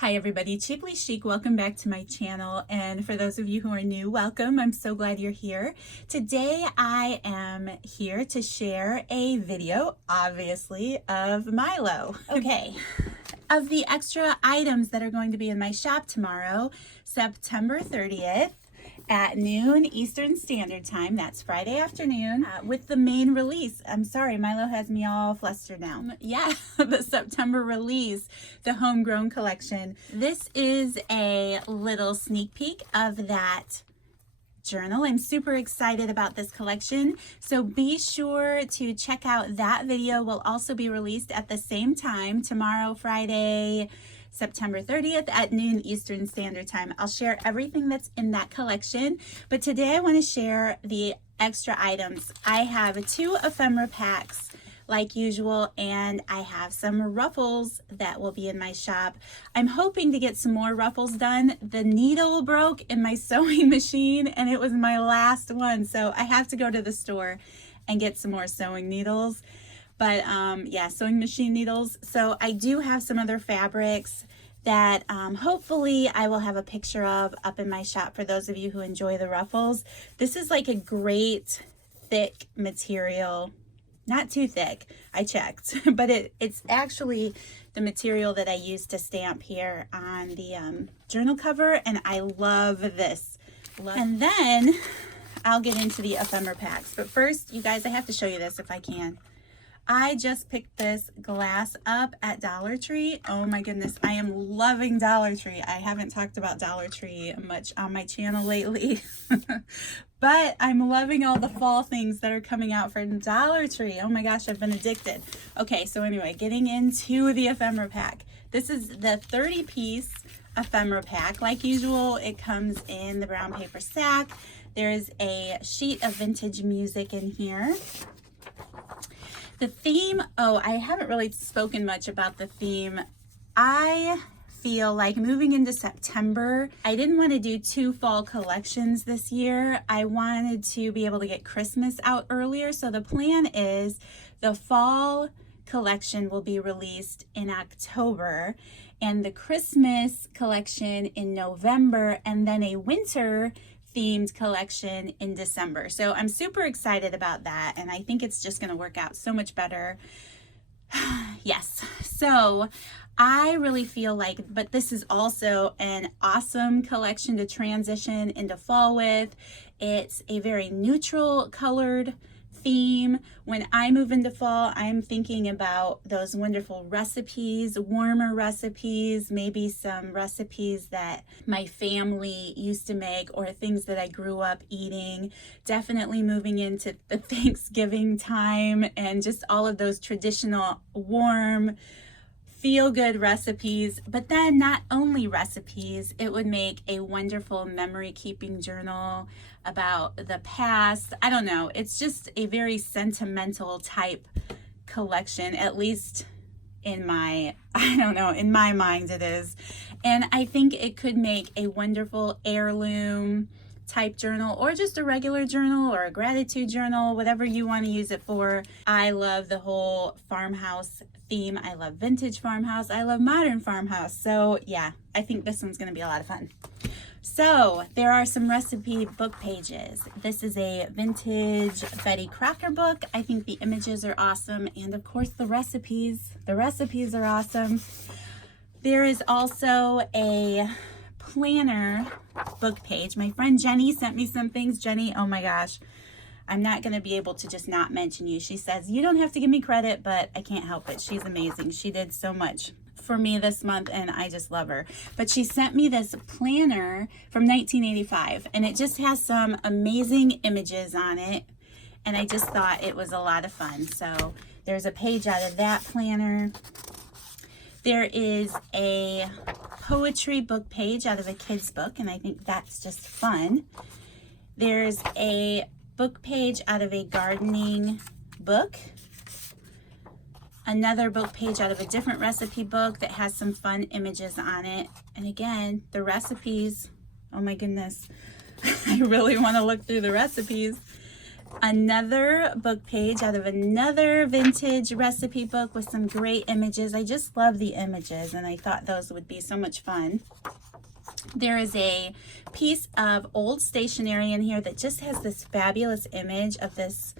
Hi everybody, Cheaply Chic, welcome back to my channel, and for those of you who are new, welcome. I'm so glad you're here. Today I am here to share a video, obviously, of Milo. Okay, of the extra items that are going to be in my shop tomorrow, September 30th, at noon Eastern Standard Time. That's Friday afternoon with the main release. I'm sorry, Milo has me all flustered now. Yeah, the September release, the Homegrown collection. This is a little sneak peek of that journal. I'm super excited about this collection, so be sure to check out that video. Will also be released at the same time tomorrow, Friday, September 30th at noon Eastern Standard Time. I'll share everything that's in that collection, but today I want to share the extra items. I have 2 ephemera packs like usual, and I have some ruffles that will be in my shop. I'm hoping to get some more ruffles done. The needle broke in my sewing machine and it was my last one, so I have to go to the store and get some more sewing needles. But yeah, sewing machine needles. So I do have some other fabrics that hopefully I will have a picture of up in my shop for those of you who enjoy the ruffles. This is like a great thick material. Not too thick, I checked, but it's actually the material that I use to stamp here on the journal cover, and I love this. And then I'll get into the ephemera packs. But first, you guys, I have to show you this if I can. I just picked this glass up at Dollar Tree. Oh my goodness, I am loving Dollar Tree. I haven't talked about Dollar Tree much on my channel lately, but I'm loving all the fall things that are coming out from Dollar Tree. Oh my gosh, I've been addicted. Okay, so anyway, getting into the ephemera pack. This is the 30-piece ephemera pack. Like usual, it comes in the brown paper sack. There's a sheet of vintage music in here. The theme, oh, I haven't really spoken much about the theme. I feel like moving into September, I didn't want to do 2 fall collections this year. I wanted to be able to get Christmas out earlier. So the plan is the fall collection will be released in October and the Christmas collection in November, and then a winter themed collection in December. So I'm super excited about that, and I think it's just going to work out so much better. Yes, so I really feel like, but this is also an awesome collection to transition into fall with. It's a very neutral colored theme. When I move into fall, I'm thinking about those wonderful recipes, warmer recipes, maybe some recipes that my family used to make or things that I grew up eating. Definitely moving into the Thanksgiving time and just all of those traditional warm feel-good recipes. But then not only recipes, it would make a wonderful memory keeping journal about the past. I don't know, it's just a very sentimental type collection, at least in my, I don't know, in my mind it is. And I think it could make a wonderful heirloom type journal, or just a regular journal or a gratitude journal, whatever you want to use it for. I love the whole farmhouse theme. I love vintage farmhouse. I love modern farmhouse. So yeah, I think this one's going to be a lot of fun. So there are some recipe book pages. This is a vintage Betty Crocker book. I think the images are awesome. And of course the recipes. The recipes are awesome. There is also a planner book page. My friend Jenny sent me some things. Jenny, oh my gosh, I'm not going to be able to just not mention you. She says, you don't have to give me credit, but I can't help it. She's amazing. She did so much for me this month and I just love her. But she sent me this planner from 1985 and it just has some amazing images on it. And I just thought it was a lot of fun. So there's a page out of that planner. There is a poetry book page out of a kid's book, and I think that's just fun. There's a book page out of a gardening book. Another book page out of a different recipe book that has some fun images on it. And again, the recipes, oh my goodness, I really want to look through the recipes. Another book page out of another vintage recipe book with some great images. I just love the images, and I thought those would be so much fun. There is a piece of old stationery in here that just has this fabulous image of this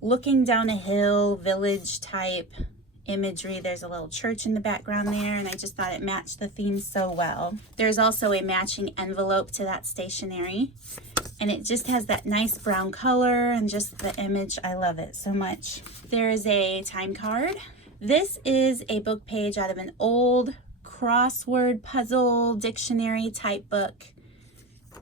looking down a hill, village type imagery. There's a little church in the background there, and I just thought it matched the theme so well. There's also a matching envelope to that stationery, and it just has that nice brown color and just the image. I love it so much. There is a time card. This is a book page out of an old crossword puzzle dictionary type book,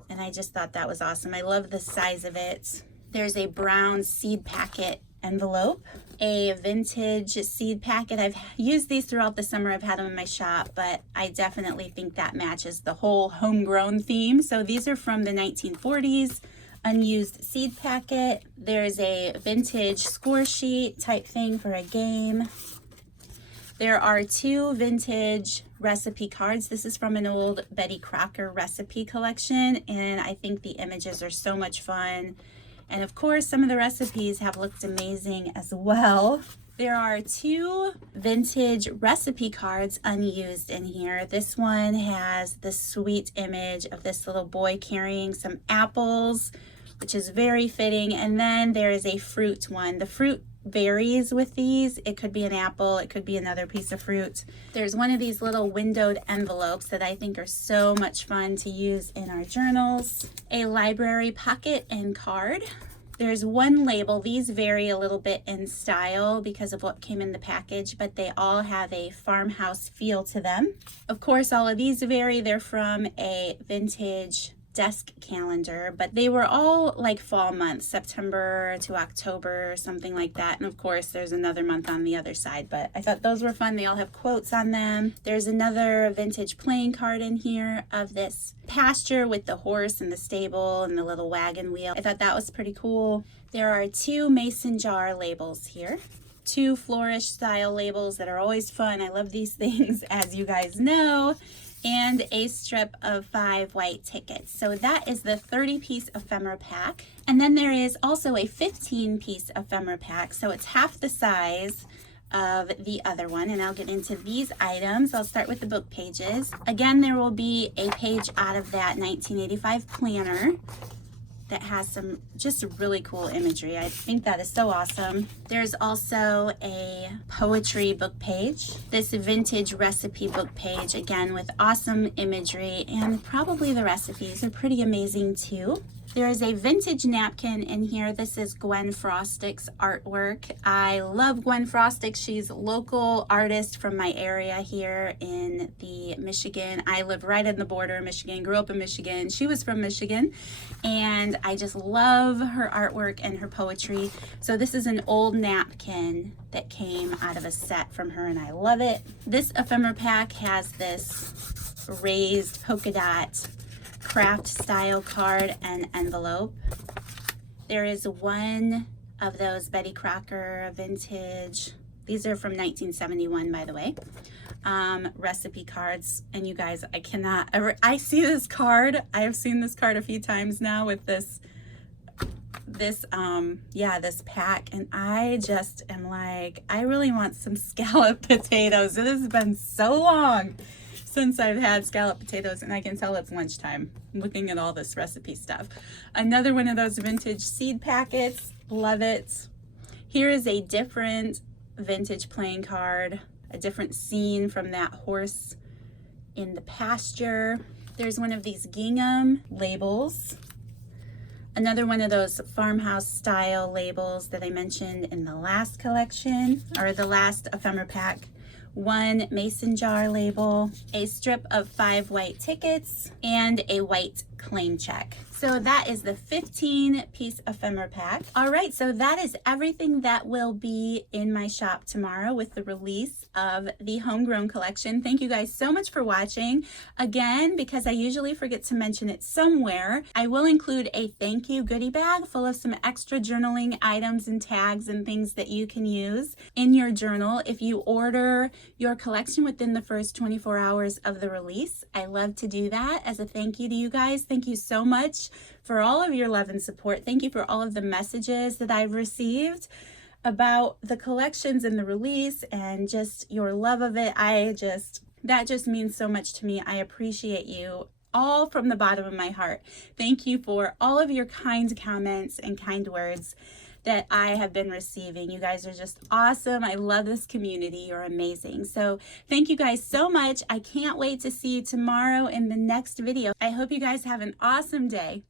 and I just thought that was awesome. I love the size of it. There's a brown seed packet envelope, a vintage seed packet. I've used these throughout the summer. I've had them in my shop, but I definitely think that matches the whole homegrown theme. So these are from the 1940s, unused seed packet. There's a vintage score sheet type thing for a game. There are two vintage recipe cards. This is from an old Betty Crocker recipe collection, and I think the images are so much fun. And of course, some of the recipes have looked amazing as well. There are two vintage recipe cards unused in here. This one has the sweet image of this little boy carrying some apples, which is very fitting. And then there is a fruit one. The fruit varies with these. It could be an apple, it could be another piece of fruit. There's one of these little windowed envelopes that I think are so much fun to use in our journals. A library pocket and card. There's one label. These vary a little bit in style because of what came in the package, but they all have a farmhouse feel to them. Of course, all of these vary. They're from a vintage desk calendar, but they were all like fall months, September to October, something like that. And of course, there's another month on the other side, but I thought those were fun. They all have quotes on them. There's another vintage playing card in here of this pasture with the horse and the stable and the little wagon wheel. I thought that was pretty cool. There are two mason jar labels here. Two flourish style labels that are always fun. I love these things, as you guys know. And a strip of 5 white tickets. So that is the 30-piece ephemera pack. And then there is also a 15-piece ephemera pack. So it's half the size of the other one. And I'll get into these items. I'll start with the book pages. Again, there will be a page out of that 1985 planner that has some just really cool imagery. I think that is so awesome. There's also a poetry book page. This vintage recipe book page, again with awesome imagery, and probably the recipes are pretty amazing too. There is a vintage napkin in here. This is Gwen Frostick's artwork. I love Gwen Frostick. She's a local artist from my area here in the Michigan. I live right on the border of Michigan, grew up in Michigan. She was from Michigan, and I just love her artwork and her poetry. So this is an old napkin that came out of a set from her, and I love it. This ephemera pack has this raised polka dot craft style card and envelope. There is one of those Betty Crocker vintage, these are from 1971 by the way, recipe cards. And you guys, I see this card, I have seen this card a few times now with this pack, and I just am like, I really want some scalloped potatoes. It has been so long since I've had scalloped potatoes, and I can tell it's lunchtime looking at all this recipe stuff. Another one of those vintage seed packets, love it. Here is a different vintage playing card, a different scene from that horse in the pasture. There's one of these gingham labels. Another one of those farmhouse style labels that I mentioned in the last collection, or the last ephemera pack. One mason jar label, a strip of 5 white tickets, and a white claim check. So that is the 15-piece ephemera pack. All right, so that is everything that will be in my shop tomorrow with the release of the Homegrown collection. Thank you guys so much for watching. Again, because I usually forget to mention it somewhere, I will include a thank you goodie bag full of some extra journaling items and tags and things that you can use in your journal if you order your collection within the first 24 hours of the release. I love to do that as a thank you to you guys. Thank you so much for all of your love and support. Thank you for all of the messages that I've received about the collections and the release and just your love of it. That just means so much to me. I appreciate you all from the bottom of my heart. Thank you for all of your kind comments and kind words that I have been receiving. You guys are just awesome. I love this community. You're amazing. So thank you guys so much. I can't wait to see you tomorrow in the next video. I hope you guys have an awesome day.